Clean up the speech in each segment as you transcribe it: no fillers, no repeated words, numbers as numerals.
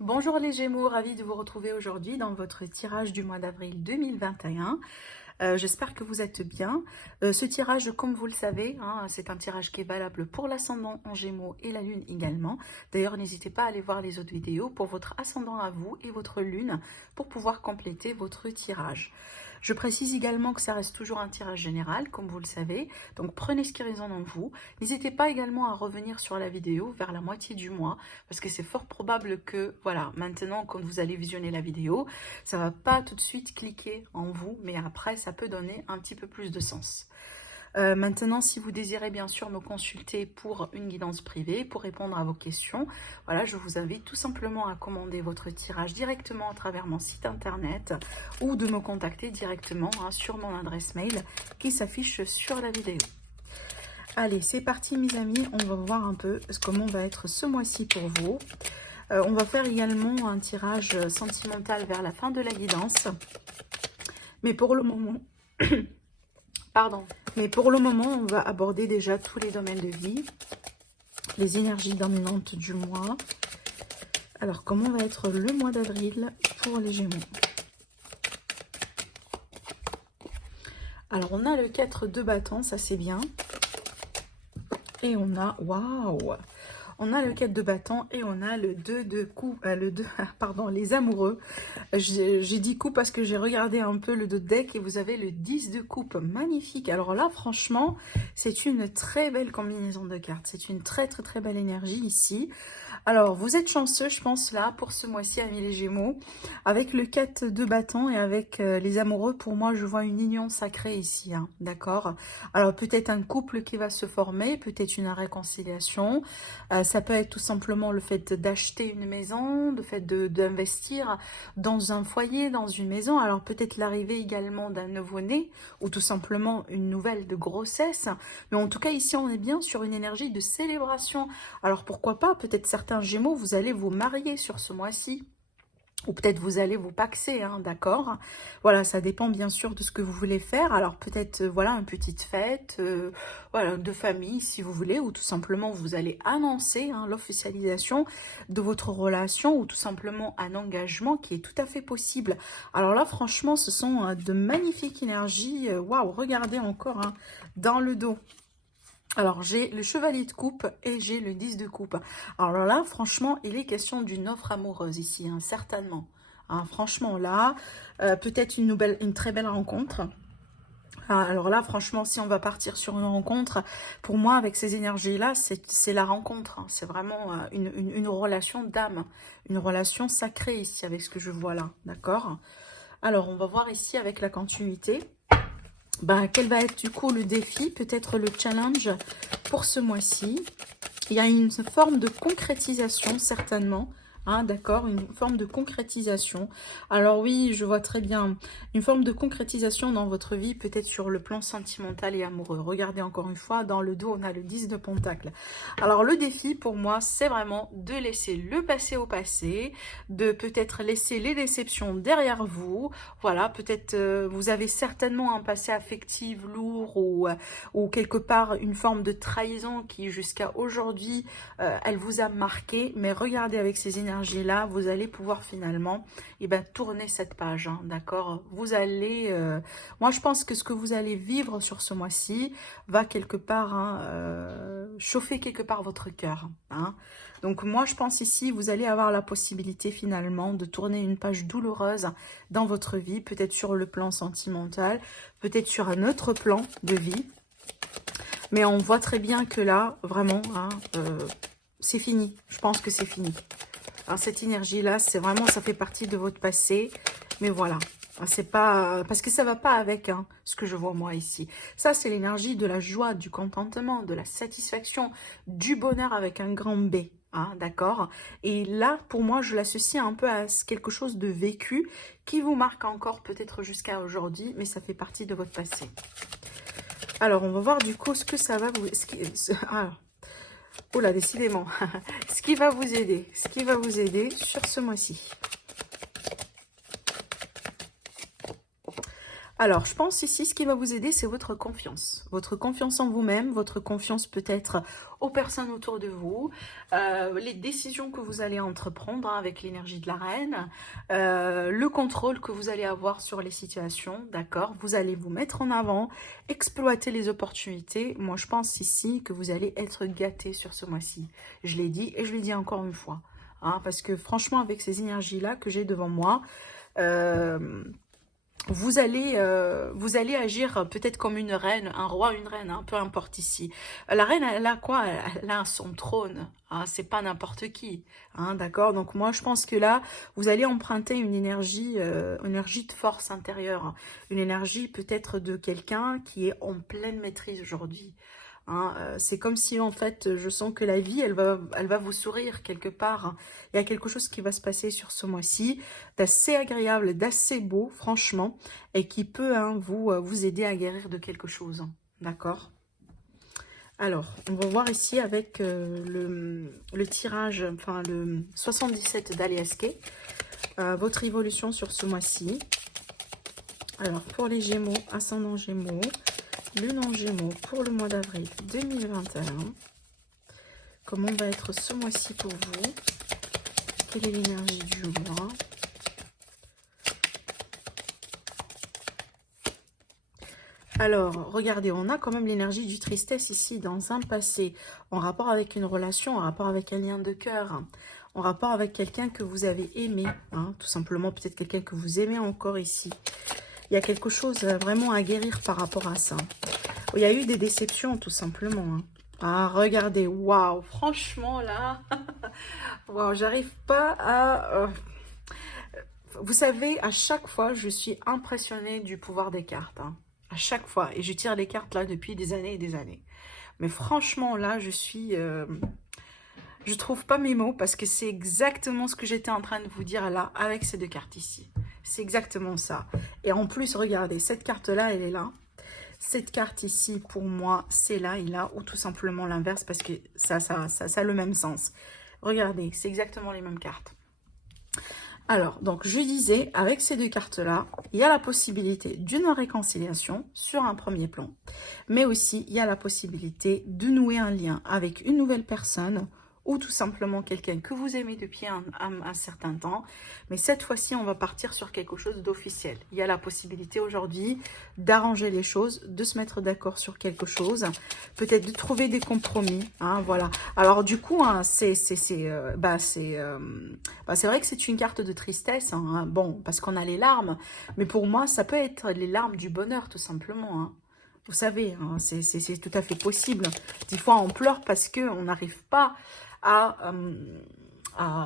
Bonjour les Gémeaux, ravi de vous retrouver aujourd'hui dans votre tirage du mois d'avril 2021. J'espère que vous êtes bien. Ce tirage, comme vous le savez, hein, c'est un tirage qui est valable pour l'ascendant en Gémeaux et la Lune également. D'ailleurs, n'hésitez pas à aller voir les autres vidéos pour votre ascendant à vous et votre Lune pour pouvoir compléter votre tirage. Je précise également que ça reste toujours un tirage général, comme vous le savez, donc prenez ce qui résonne en vous. N'hésitez pas également à revenir sur la vidéo vers la moitié du mois, parce que c'est fort probable que, voilà, maintenant, quand vous allez visionner la vidéo, ça va pas tout de suite cliquer en vous, mais après, ça peut donner un petit peu plus de sens. Maintenant, si vous désirez bien sûr me consulter pour une guidance privée, pour répondre à vos questions, voilà, je vous invite tout simplement à commander votre tirage directement à travers mon site internet ou de me contacter directement sur mon adresse mail qui s'affiche sur la vidéo. Allez, c'est parti mes amis, on va voir un peu comment va être ce mois-ci pour vous. On va faire également un tirage sentimental vers la fin de la guidance. Mais pour le moment... Pardon. Mais pour le moment, on va aborder déjà tous les domaines de vie, les énergies dominantes du mois. Alors, comment va être le mois d'avril pour les Gémeaux? Alors, on a le 4 de bâton, ça c'est bien. Et on a, waouh! On a le 4 de bâton et on a le 2 de coupe, pardon, les amoureux. J'ai dit coupe parce que j'ai regardé un peu le dos de deck et vous avez le 10 de coupe. Magnifique. Alors là, franchement, c'est une très belle combinaison de cartes. C'est une très belle énergie ici. Alors, vous êtes chanceux, je pense, là, pour ce mois-ci, amis les Gémeaux. Avec le 4 de bâton et avec les amoureux, pour moi, je vois une union sacrée ici, hein, d'accord? Alors, peut-être un couple qui va se former, peut-être une réconciliation. Ça peut être tout simplement le fait d'acheter une maison, le fait d'investir dans un foyer, dans une maison. Alors, peut-être l'arrivée également d'un nouveau-né ou tout simplement une nouvelle de grossesse. Mais en tout cas, ici, on est bien sur une énergie de célébration. Alors pourquoi pas, peut-être certains Gémeaux, vous allez vous marier sur ce mois-ci. Ou peut-être vous allez vous paxer, hein, d'accord? Voilà, ça dépend bien sûr de ce que vous voulez faire. Alors peut-être, voilà, une petite fête, voilà, de famille si vous voulez, ou tout simplement vous allez annoncer hein, l'officialisation de votre relation, ou tout simplement un engagement qui est tout à fait possible. Alors là, franchement, ce sont de magnifiques énergies. Waouh, regardez encore hein, dans le dos. Alors, j'ai le chevalier de coupe et j'ai le 10 de coupe. Alors là, franchement, il est question d'une offre amoureuse ici, hein, certainement. Hein, franchement, là, peut-être une très belle rencontre. Alors là, franchement, si on va partir sur une rencontre, pour moi, avec ces énergies-là, c'est la rencontre. Hein. C'est vraiment une relation d'âme, une relation sacrée ici, avec ce que je vois là, d'accord? Alors, on va voir ici avec la continuité. Ben, quel va être du coup le défi, peut-être le challenge pour ce mois-ci? Il y a une forme de concrétisation certainement, hein, d'accord, une forme de concrétisation. Alors oui, je vois très bien une forme de concrétisation dans votre vie, peut-être sur le plan sentimental et amoureux. Regardez encore une fois, dans le dos, on a le 10 de Pentacle. Alors le défi pour moi, c'est vraiment de laisser le passé au passé, de peut-être laisser les déceptions derrière vous. Voilà, peut-être vous avez certainement un passé affectif lourd ou quelque part une forme de trahison qui jusqu'à aujourd'hui, elle vous a marqué. Mais regardez avec ces énergies-là, vous allez pouvoir finalement tourner cette page, hein, d'accord? Vous allez... moi, je pense que ce que vous allez vivre sur ce mois-ci va quelque part hein, chauffer quelque part votre cœur. Hein. Donc moi, je pense ici, vous allez avoir la possibilité finalement de tourner une page douloureuse dans votre vie, peut-être sur le plan sentimental, peut-être sur un autre plan de vie. Mais on voit très bien que là, vraiment, hein, c'est fini. Je pense que c'est fini. Hein, cette énergie-là, c'est vraiment, ça fait partie de votre passé. Mais voilà, c'est pas... Parce que ça va pas avec hein, ce que je vois moi ici. Ça, c'est l'énergie de la joie, du contentement, de la satisfaction, du bonheur avec un grand B. Hein, d'accord? Et là, pour moi, je l'associe un peu à quelque chose de vécu qui vous marque encore peut-être jusqu'à aujourd'hui, mais ça fait partie de votre passé. Alors, on va voir du coup ce que ça va vous... Oh là, décidément. Ce qui va vous aider. Ce qui va vous aider sur ce mois-ci. Alors, je pense ici, ce qui va vous aider, c'est votre confiance. Votre confiance en vous-même, votre confiance peut-être aux personnes autour de vous, les décisions que vous allez entreprendre hein, avec l'énergie de la reine, le contrôle que vous allez avoir sur les situations, d'accord? Vous allez vous mettre en avant, exploiter les opportunités. Moi, je pense ici que vous allez être gâté sur ce mois-ci. Je l'ai dit et je le dis encore une fois. Hein, parce que franchement, avec ces énergies-là que j'ai devant moi, vous allez agir peut-être comme une reine, un roi, une reine, hein, peu importe ici. La reine, elle a quoi? Elle a son trône. Hein, c'est pas n'importe qui. Hein, d'accord? Donc moi, je pense que là, vous allez emprunter une énergie de force intérieure. Une énergie peut-être de quelqu'un qui est en pleine maîtrise aujourd'hui. Hein, c'est comme si en fait je sens que la vie elle va vous sourire quelque part. Hein. Il y a quelque chose qui va se passer sur ce mois-ci d'assez agréable, d'assez beau franchement et qui peut hein, vous aider à guérir de quelque chose. Hein. D'accord? Alors on va voir ici avec le tirage, enfin le 77 d'Aliaske, votre évolution sur ce mois-ci. Alors pour les Gémeaux, ascendant Gémeaux, Lune en Gémeaux pour le mois d'avril 2021. Comment va être ce mois-ci pour vous? Quelle est l'énergie du mois? Alors, regardez, on a quand même l'énergie du tristesse ici dans un passé, en rapport avec une relation, en rapport avec un lien de cœur, en rapport avec quelqu'un que vous avez aimé, hein, tout simplement peut-être quelqu'un que vous aimez encore ici. Il y a quelque chose vraiment à guérir par rapport à ça. Il y a eu des déceptions, tout simplement. Hein. Ah, regardez, waouh, franchement, là, waouh, j'arrive pas à... Vous savez, à chaque fois, je suis impressionnée du pouvoir des cartes. Hein. À chaque fois. Et je tire les cartes, là, depuis des années et des années. Mais franchement, là, je suis... je trouve pas mes mots, parce que c'est exactement ce que j'étais en train de vous dire, là, avec ces deux cartes ici. C'est exactement ça. Et en plus, regardez, cette carte-là, elle est là. Cette carte ici, pour moi, c'est là et là, ou tout simplement l'inverse, parce que ça a le même sens. Regardez, c'est exactement les mêmes cartes. Alors, donc, je disais, avec ces deux cartes-là, il y a la possibilité d'une réconciliation sur un premier plan, mais aussi, il y a la possibilité de nouer un lien avec une nouvelle personne, ou tout simplement quelqu'un que vous aimez depuis un certain temps. Mais cette fois-ci, on va partir sur quelque chose d'officiel. Il y a la possibilité aujourd'hui d'arranger les choses, de se mettre d'accord sur quelque chose, peut-être de trouver des compromis. Hein, voilà. Alors du coup, hein, c'est vrai que c'est une carte de tristesse. Hein, bon, parce qu'on a les larmes. Mais pour moi, ça peut être les larmes du bonheur, tout simplement. Hein. Vous savez, hein, c'est tout à fait possible. Des fois, on pleure parce qu'on n'arrive pas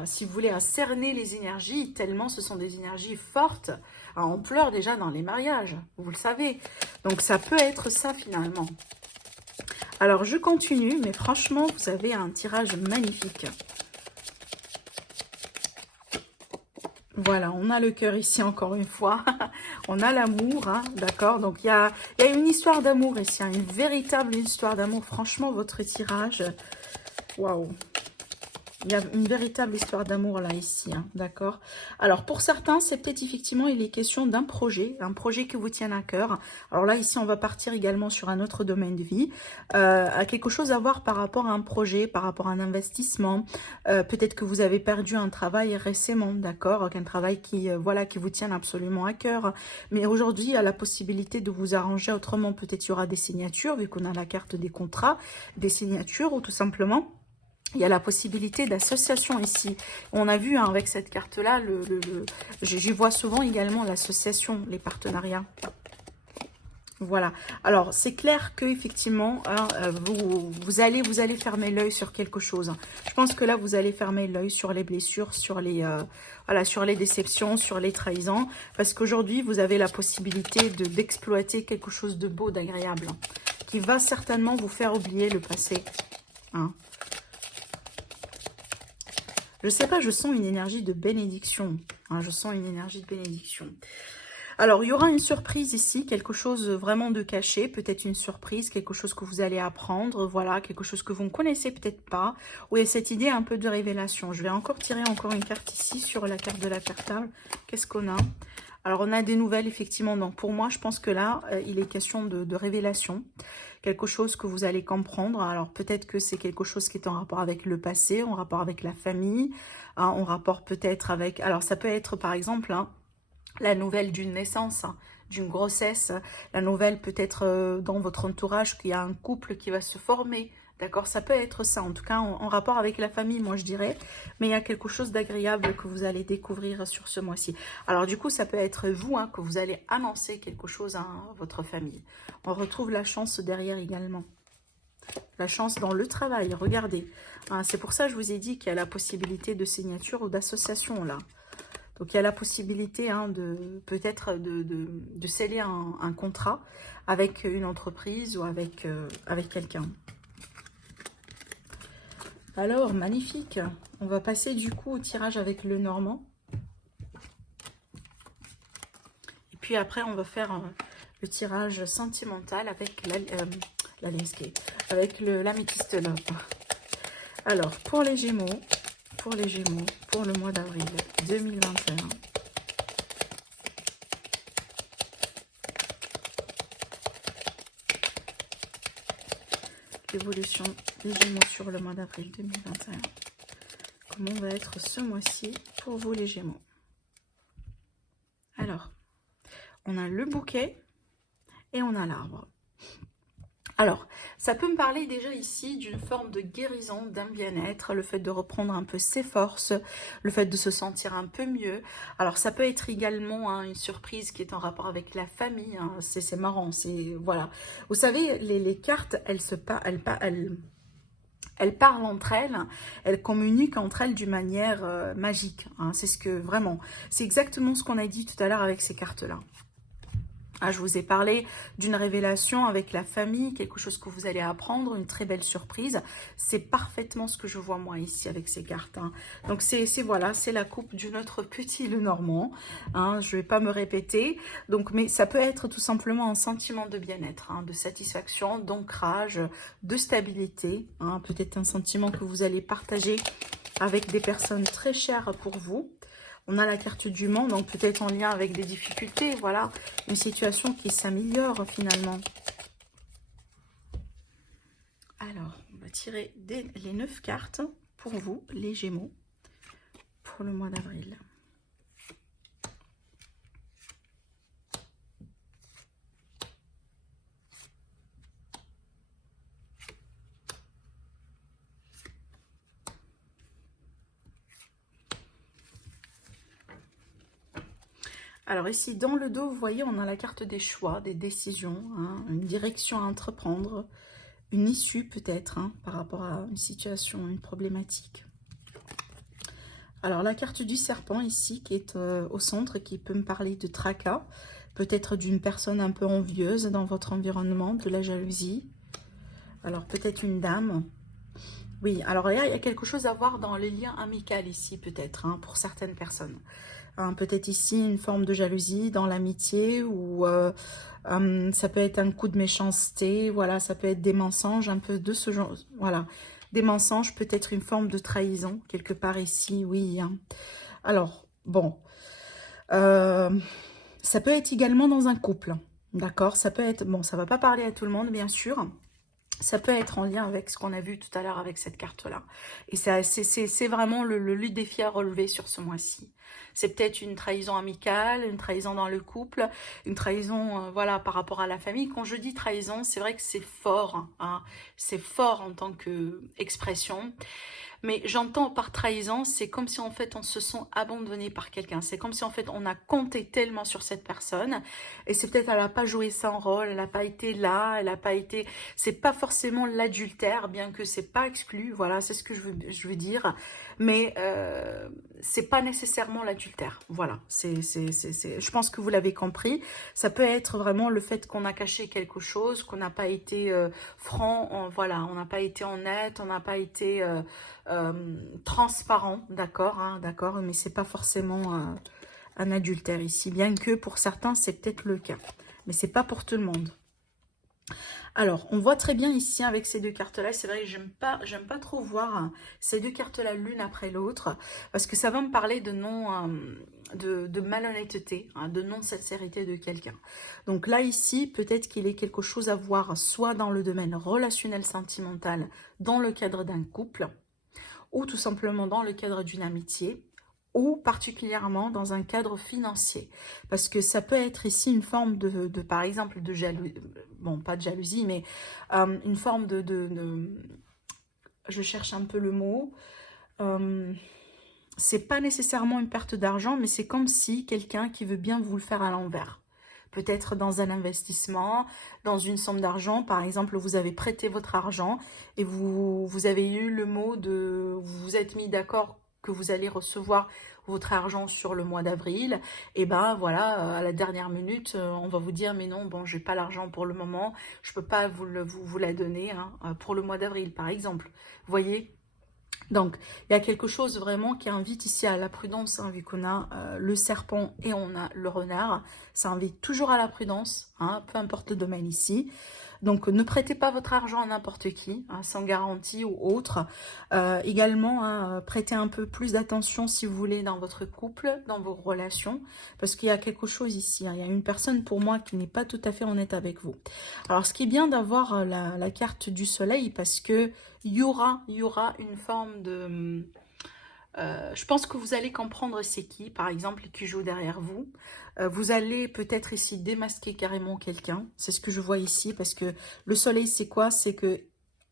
si vous voulez, à cerner les énergies, tellement ce sont des énergies fortes. Alors, on pleure déjà dans les mariages, vous le savez. Donc, ça peut être ça, finalement. Alors, je continue, mais franchement, vous avez un tirage magnifique. Voilà, on a le cœur ici, encore une fois. On a l'amour, hein, d'accord? Donc, il y a une histoire d'amour ici, hein, une véritable histoire d'amour. Franchement, votre tirage, waouh! Il y a une véritable histoire d'amour là, ici, hein, d'accord? Alors, pour certains, c'est peut-être effectivement, il est question d'un projet, un projet qui vous tient à cœur. Alors là, ici, on va partir également sur un autre domaine de vie, à quelque chose à voir par rapport à un projet, par rapport à un investissement. Peut-être que vous avez perdu un travail récemment, d'accord? Un travail qui, voilà, qui vous tient absolument à cœur. Mais aujourd'hui, il y a la possibilité de vous arranger autrement. Peut-être il y aura des signatures, vu qu'on a la carte des contrats, des signatures, ou tout simplement... Il y a la possibilité d'association ici. On a vu hein, avec cette carte-là, j'y vois souvent également l'association, les partenariats. Voilà. Alors, c'est clair que effectivement, hein, vous allez fermer l'œil sur quelque chose. Je pense que là, vous allez fermer l'œil sur les blessures, sur les, voilà, sur les déceptions, sur les trahisons. Parce qu'aujourd'hui, vous avez la possibilité d'exploiter quelque chose de beau, d'agréable, qui va certainement vous faire oublier le passé. Hein. Je sais pas, je sens une énergie de bénédiction. Hein, je sens une énergie de bénédiction. Alors, il y aura une surprise ici, quelque chose vraiment de caché, peut-être une surprise, quelque chose que vous allez apprendre, voilà, quelque chose que vous ne connaissez peut-être pas. Oui, cette idée un peu de révélation. Je vais encore tirer encore une carte ici sur la carte de la cartable. Qu'est-ce qu'on a? Alors, on a des nouvelles, effectivement. Donc, pour moi, je pense que là, il est question de révélation. Quelque chose que vous allez comprendre. Alors, peut-être que c'est quelque chose qui est en rapport avec le passé, en rapport avec la famille, hein, en rapport peut-être avec... Alors, ça peut être, par exemple... hein, la nouvelle d'une naissance, hein, d'une grossesse, la nouvelle peut-être dans votre entourage qu'il y a un couple qui va se former, d'accord? Ça peut être ça, en tout cas en rapport avec la famille, moi je dirais, mais il y a quelque chose d'agréable que vous allez découvrir sur ce mois-ci. Alors du coup, ça peut être vous, hein, que vous allez annoncer quelque chose à votre famille. On retrouve la chance derrière également. La chance dans le travail, regardez. Hein, c'est pour ça que je vous ai dit qu'il y a la possibilité de signature ou d'association là. Donc, il y a la possibilité hein, de peut-être de sceller un contrat avec une entreprise ou avec, avec quelqu'un. Alors, magnifique. On va passer du coup au tirage avec le Normand. Et puis après, on va faire le tirage sentimental avec la landscape, avec l'améthyste love. Alors, pour les Gémeaux, pour le mois d'avril 2021. L'évolution des Gémeaux sur le mois d'avril 2021. Comment va être ce mois-ci pour vous les Gémeaux? Alors, on a le bouquet et on a l'arbre. Alors, ça peut me parler déjà ici d'une forme de guérison, d'un bien-être, le fait de reprendre un peu ses forces, le fait de se sentir un peu mieux. Alors, ça peut être également hein, une surprise qui est en rapport avec la famille. Hein. C'est marrant, c'est voilà. Vous savez, les cartes, elles parlent entre elles communiquent entre elles d'une manière magique. Hein. C'est ce que vraiment, c'est exactement ce qu'on a dit tout à l'heure avec ces cartes-là. Ah, je vous ai parlé d'une révélation avec la famille, quelque chose que vous allez apprendre, une très belle surprise. C'est parfaitement ce que je vois moi ici avec ces cartes. Hein. Donc c'est voilà, c'est la coupe du notre petit Lenormand. Hein, je ne vais pas me répéter. Donc, mais ça peut être tout simplement un sentiment de bien-être, hein, de satisfaction, d'ancrage, de stabilité. Hein, peut-être un sentiment que vous allez partager avec des personnes très chères pour vous. On a la carte du monde, donc peut-être en lien avec des difficultés, voilà, une situation qui s'améliore finalement. Alors, on va tirer les 9 cartes pour vous, les Gémeaux, pour le mois d'avril. Alors ici, dans le dos, vous voyez, on a la carte des choix, des décisions, hein, une direction à entreprendre, une issue peut-être, hein, par rapport à une situation, une problématique. Alors la carte du serpent ici, qui est au centre, qui peut me parler de tracas, peut-être d'une personne un peu envieuse dans votre environnement, de la jalousie. Alors peut-être une dame. Oui, alors il y a quelque chose à voir dans les liens amicaux ici, peut-être, hein, pour certaines personnes. Hein, peut-être ici une forme de jalousie dans l'amitié ou ça peut être un coup de méchanceté, voilà, ça peut être des mensonges, un peu de ce genre, voilà, des mensonges, peut-être une forme de trahison quelque part ici, oui. Hein. Alors, bon, ça peut être également dans un couple, d'accord, ça peut être, bon, ça va pas parler à tout le monde, bien sûr. Ça peut être en lien avec ce qu'on a vu tout à l'heure avec cette carte-là. Et c'est vraiment le défi à relever sur ce mois-ci. C'est peut-être une trahison amicale, une trahison dans le couple, une trahison voilà, par rapport à la famille. Quand je dis trahison, c'est vrai que c'est fort. Hein, c'est fort en tant qu'expression. Mais j'entends par trahison, c'est comme si en fait on se sent abandonné par quelqu'un. C'est comme si en fait on a compté tellement sur cette personne. Et c'est peut-être elle n'a pas joué son rôle, elle n'a pas été là, elle n'a pas été... C'est pas forcément l'adultère, bien que c'est pas exclu, voilà, c'est ce que je veux dire. Mais c'est pas nécessairement l'adultère, voilà. Je pense que vous l'avez compris. Ça peut être vraiment le fait qu'on a caché quelque chose, qu'on n'a pas été franc, voilà, on n'a pas été honnête, on n'a pas été... transparent, d'accord, hein, d'accord, mais c'est pas forcément un adultère ici, bien que pour certains, c'est peut-être le cas. Mais c'est pas pour tout le monde. Alors, on voit très bien ici avec ces deux cartes-là, c'est vrai que j'aime pas trop voir ces deux cartes-là l'une après l'autre, parce que ça va me parler de non, de malhonnêteté, hein, de non-sincérité de quelqu'un. Donc là, ici, peut-être qu'il est quelque chose à voir, soit dans le domaine relationnel sentimental, dans le cadre d'un couple, ou tout simplement dans le cadre d'une amitié, ou particulièrement dans un cadre financier. Parce que ça peut être ici une forme par exemple, de jalousie, bon, pas de jalousie, mais une forme je cherche un peu le mot, c'est pas nécessairement une perte d'argent, mais c'est comme si quelqu'un qui veut bien vous le faire à l'envers. Peut-être dans un investissement, dans une somme d'argent. Par exemple, vous avez prêté votre argent et vous avez eu le mot de... Vous vous êtes mis d'accord que vous allez recevoir votre argent sur le mois d'avril. Et ben voilà, à la dernière minute, on va vous dire, mais non, bon, j'ai pas l'argent pour le moment. Je peux pas vous la donner hein, pour le mois d'avril, par exemple. Vous voyez ? Donc, il y a quelque chose vraiment qui invite ici à la prudence, hein, vu qu'on a le serpent et on a le renard. Ça invite toujours à la prudence, hein, peu importe le domaine ici. Donc, ne prêtez pas votre argent à n'importe qui, hein, sans garantie ou autre. Également, hein, prêtez un peu plus d'attention, si vous voulez, dans votre couple, dans vos relations, parce qu'il y a quelque chose ici. Hein, il y a une personne, pour moi, qui n'est pas tout à fait honnête avec vous. Alors, ce qui est bien d'avoir la carte du soleil, parce que il y aura une forme de... je pense que vous allez comprendre c'est qui, par exemple, qui joue derrière vous. Vous allez peut-être ici démasquer carrément quelqu'un. C'est ce que je vois ici, parce que le soleil, c'est quoi? C'est que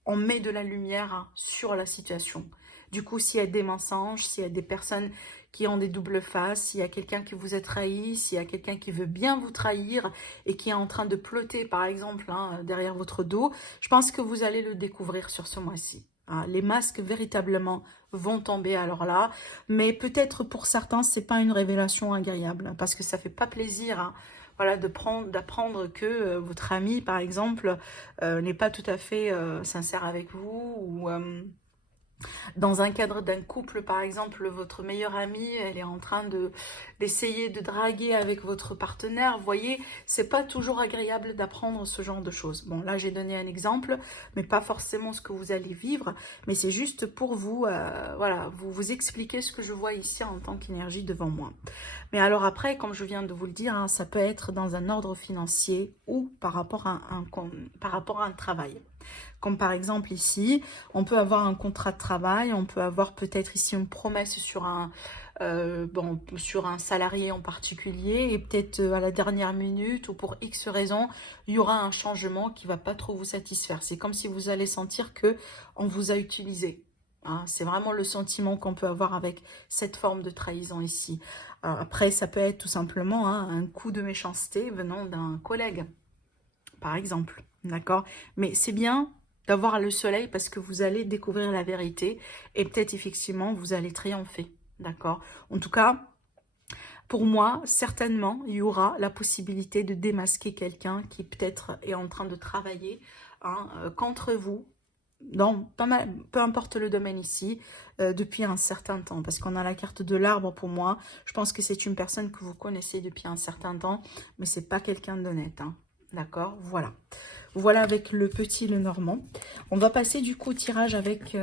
on met de la lumière hein, sur la situation. Du coup, s'il y a des mensonges, s'il y a des personnes qui ont des doubles faces, s'il y a quelqu'un qui vous a trahi, s'il y a quelqu'un qui veut bien vous trahir et qui est en train de plotter, par exemple, hein, derrière votre dos, je pense que vous allez le découvrir sur ce mois-ci. Hein. Les masques, véritablement, vont tomber alors là. Mais peut-être pour certains, c'est pas une révélation agréable, hein, parce que ça fait pas plaisir, hein, voilà, d'apprendre que votre ami, par exemple, n'est pas tout à fait sincère avec vous, ou dans un cadre d'un couple, par exemple, votre meilleure amie, elle est en train d'essayer de draguer avec votre partenaire. Vous voyez, c'est pas toujours agréable d'apprendre ce genre de choses. Bon, là, j'ai donné un exemple, mais pas forcément ce que vous allez vivre. Mais c'est juste pour vous, voilà, vous expliquer ce que je vois ici en tant qu'énergie devant moi. Mais alors après, comme je viens de vous le dire, hein, ça peut être dans un ordre financier ou par rapport à un travail. Comme par exemple ici, on peut avoir un contrat de travail, on peut avoir peut-être ici une promesse sur sur un salarié en particulier, et peut-être à la dernière minute ou pour X raison, il y aura un changement qui ne va pas trop vous satisfaire. C'est comme si vous allez sentir que on vous a utilisé. Hein, c'est vraiment le sentiment qu'on peut avoir avec cette forme de trahison ici. Après, ça peut être tout simplement hein, un coup de méchanceté venant d'un collègue, par exemple. D'accord? Mais c'est bien d'avoir le soleil parce que vous allez découvrir la vérité et peut-être effectivement vous allez triompher. D'accord? En tout cas, pour moi, certainement, il y aura la possibilité de démasquer quelqu'un qui peut-être est en train de travailler hein, contre vous, peu importe le domaine ici, depuis un certain temps. Parce qu'on a la carte de l'arbre pour moi. Je pense que c'est une personne que vous connaissez depuis un certain temps, mais c'est pas quelqu'un d'honnête. Hein. D'accord? Voilà. Voilà avec le petit, le normand. On va passer du coup au tirage avec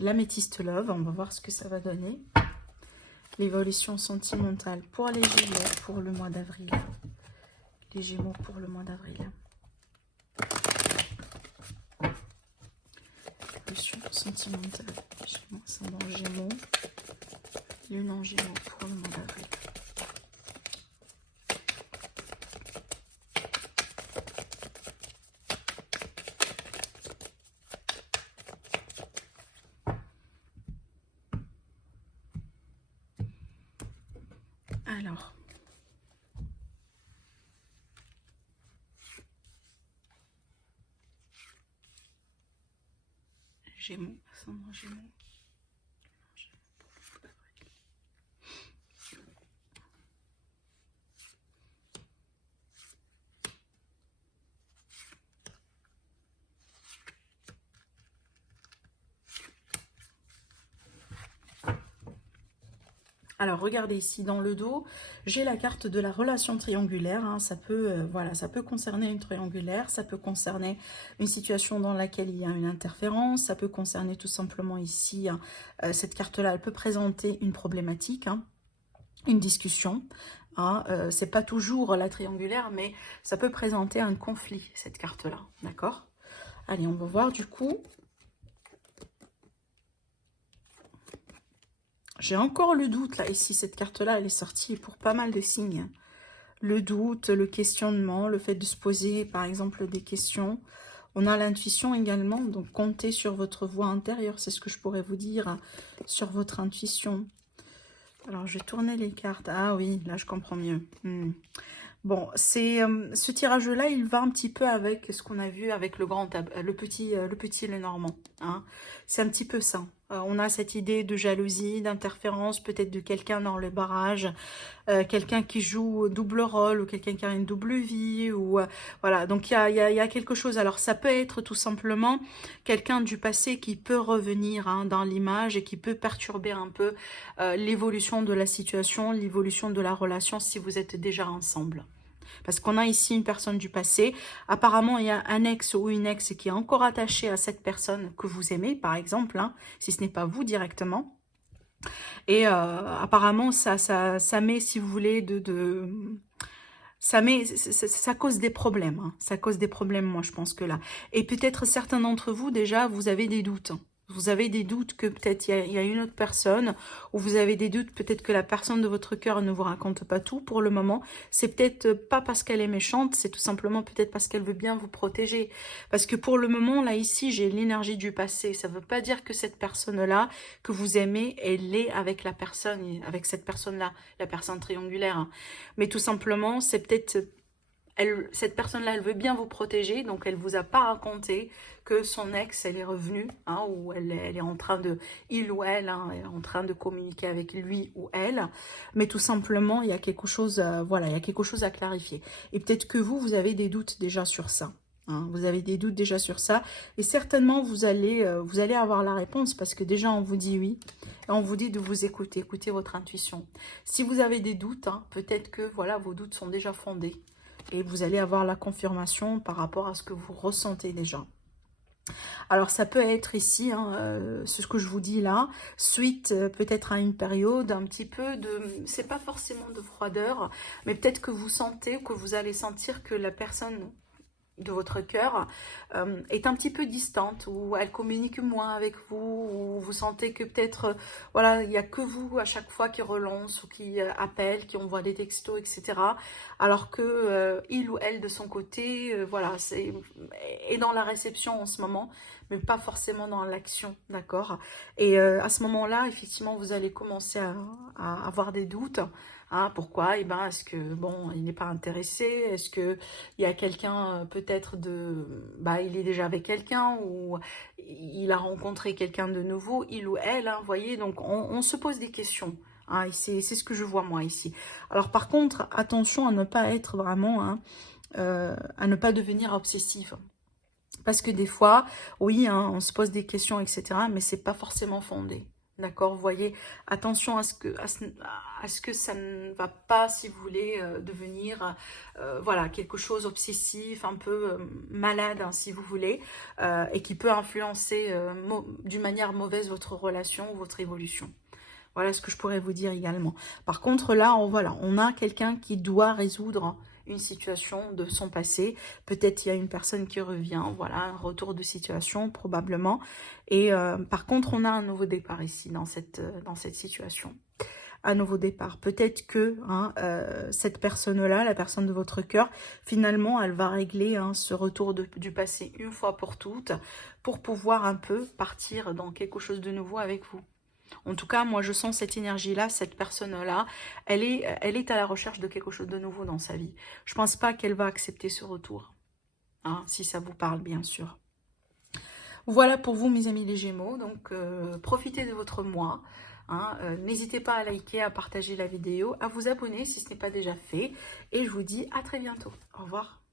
l'améthyste love. On va voir ce que ça va donner. L'évolution sentimentale pour les Gémeaux pour le mois d'avril. Les Gémeaux pour le mois d'avril. Évolution sentimentale. Gémeaux, ascendant Gémeaux. Lune en Gémeaux pour le mois d'avril. Alors, Gémeaux, ascendant Gémeaux. Alors, regardez ici dans le dos, j'ai la carte de la relation triangulaire. Hein. Ça peut, voilà, ça peut concerner une triangulaire, ça peut concerner une situation dans laquelle il y a une interférence, ça peut concerner tout simplement ici, hein, cette carte-là, elle peut présenter une problématique, hein, une discussion. Hein, c'est pas toujours la triangulaire, mais ça peut présenter un conflit, cette carte-là, d'accord? Allez, on va voir du coup. J'ai encore le doute, là, ici, cette carte-là, elle est sortie pour pas mal de signes. Le doute, le questionnement, le fait de se poser, par exemple, des questions. On a l'intuition également, donc comptez sur votre voix intérieure, c'est ce que je pourrais vous dire, sur votre intuition. Alors, je vais tourner les cartes. Ah oui, là, je comprends mieux. Bon, c'est ce tirage-là, il va un petit peu avec ce qu'on a vu avec le petit le normand. Hein. C'est un petit peu ça. On a cette idée de jalousie, d'interférence, peut-être de quelqu'un dans le barrage, quelqu'un qui joue double rôle ou quelqu'un qui a une double vie. Ou voilà, donc il y a quelque chose. Alors ça peut être tout simplement quelqu'un du passé qui peut revenir hein, dans l'image et qui peut perturber un peu l'évolution de la situation, l'évolution de la relation si vous êtes déjà ensemble. Parce qu'on a ici une personne du passé. Apparemment, il y a un ex ou une ex qui est encore attaché à cette personne que vous aimez, par exemple, hein, si ce n'est pas vous directement. Et apparemment, ça met, si vous voulez, ça cause des problèmes. Hein. Ça cause des problèmes, moi, je pense que là. Et peut-être certains d'entre vous, déjà, vous avez des doutes. Vous avez des doutes que peut-être il y a une autre personne, ou vous avez des doutes peut-être que la personne de votre cœur ne vous raconte pas tout pour le moment. C'est peut-être pas parce qu'elle est méchante, c'est tout simplement peut-être parce qu'elle veut bien vous protéger. Parce que pour le moment, là, ici, j'ai l'énergie du passé. Ça ne veut pas dire que cette personne-là, que vous aimez, elle est avec la personne, avec cette personne-là, la personne triangulaire. Hein. Mais tout simplement, c'est peut-être... cette personne-là, elle veut bien vous protéger, donc elle vous a pas raconté que son ex, elle est revenue, hein, ou elle est en train de, il ou elle, hein, est en train de communiquer avec lui ou elle, mais tout simplement, il y a quelque chose, voilà, il y a quelque chose à clarifier. Et peut-être que vous avez des doutes déjà sur ça. Hein, vous avez des doutes déjà sur ça, et certainement vous allez avoir la réponse, parce que déjà on vous dit oui, et on vous dit de vous écouter, écoutez votre intuition. Si vous avez des doutes, hein, peut-être que voilà, vos doutes sont déjà fondés, et vous allez avoir la confirmation par rapport à ce que vous ressentez déjà. Alors ça peut être ici, hein, ce que je vous dis là, suite peut-être à une période un petit peu de, c'est pas forcément de froideur, mais peut-être que vous sentez, que vous allez sentir que la personne de votre cœur est un petit peu distante, ou elle communique moins avec vous, ou vous sentez que peut-être, voilà, il n'y a que vous à chaque fois qui relance, ou qui appelle, qui envoie des textos, etc. Alors que il ou elle de son côté, voilà, est dans la réception en ce moment, mais pas forcément dans l'action, d'accord? Et à ce moment-là, effectivement, vous allez commencer à avoir des doutes. Hein, pourquoi? Eh ben, est-ce que, bon, il n'est pas intéressé? Est-ce que il y a quelqu'un peut-être de... Bah, il est déjà avec quelqu'un, ou il a rencontré quelqu'un de nouveau, il ou elle, hein, vous voyez? Donc, on se pose des questions. Hein, c'est ce que je vois, moi, ici. Alors, par contre, attention à ne pas être vraiment... Hein, à ne pas devenir obsessive. Parce que des fois, oui, hein, on se pose des questions, etc., mais c'est pas forcément fondé. D'accord, vous voyez, attention à ce que ça ne va pas, si vous voulez, devenir voilà, quelque chose obsessif, un peu malade, hein, si vous voulez, et qui peut influencer d'une manière mauvaise votre relation ou votre évolution. Voilà ce que je pourrais vous dire également. Par contre, là, voilà, on a quelqu'un qui doit résoudre une situation de son passé. Peut-être il y a une personne qui revient, voilà, un retour de situation probablement. Et par contre, on a un nouveau départ ici dans cette situation. Un nouveau départ. Peut-être que hein, cette personne-là, la personne de votre cœur, finalement, elle va régler hein, ce retour du passé une fois pour toutes, pour pouvoir un peu partir dans quelque chose de nouveau avec vous. En tout cas, moi, je sens cette énergie-là, cette personne-là, elle est à la recherche de quelque chose de nouveau dans sa vie. Je ne pense pas qu'elle va accepter ce retour, hein, si ça vous parle, bien sûr. Voilà pour vous, mes amis les Gémeaux. Donc, profitez de votre mois. Hein, n'hésitez pas à liker, à partager la vidéo, à vous abonner si ce n'est pas déjà fait. Et je vous dis à très bientôt. Au revoir.